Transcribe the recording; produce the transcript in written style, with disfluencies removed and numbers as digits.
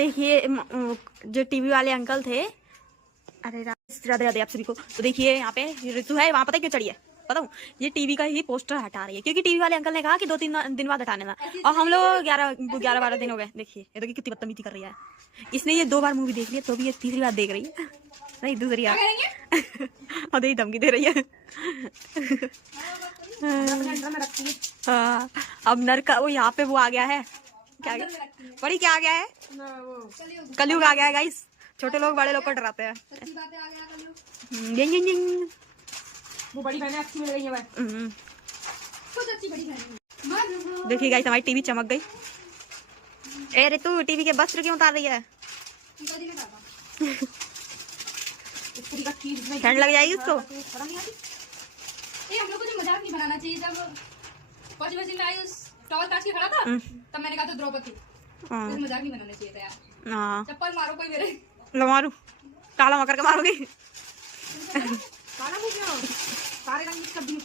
देखिए जो टीवी वाले अंकल थे, अरे राधे राधे आप सभी को। तो देखिए यहाँ पे ऋतु है, वहाँ पता है क्यों चढ़ी है बताऊँ? ये टीवी का ही पोस्टर हटा रही है क्योंकि टीवी वाले अंकल ने कहा कि 2-3 दिन बाद हटाने ना, और हम लोग 11-12 दिन हो गए। देखिए ये तो कितनी बदतमीजी कर रही है। इसने ये 2 बार मूवी देख लिया तो भी ये तीसरी बार देख रही है, नहीं दूसरी बार और यही धमकी दे रही है। हाँ अब नरक वो यहाँ पे वो आ गया है, क्या बड़ी क्या आ गया है, कलयुग आ गया है गाइस। छोटे लोग बड़े लोग को डराते हैं। वो बड़ी बहनें अच्छी मिल गई है भाई। कुछ अच्छी बड़ी बहनें। देखिए गाइस हमारी टीवी चमक गई। ए ऋतु टीवी के वस्त्र क्यों उतार रही है? ठंड लग जाएगी उसको। हम लोग को जो मजाक नहीं बनाना चाहिए। जब वॉशिंग मशीन आई उस टॉवल काट के खड़ा था तब मैंने कहा था द्रौपदी, मजाक नहीं बनाना चाहिए था यार। चप्पल मारो कोई मेरे, लो मारू, काला मकर के मारोगी। काला मुंह क्यों? सारे रंग मिक्स कर दी।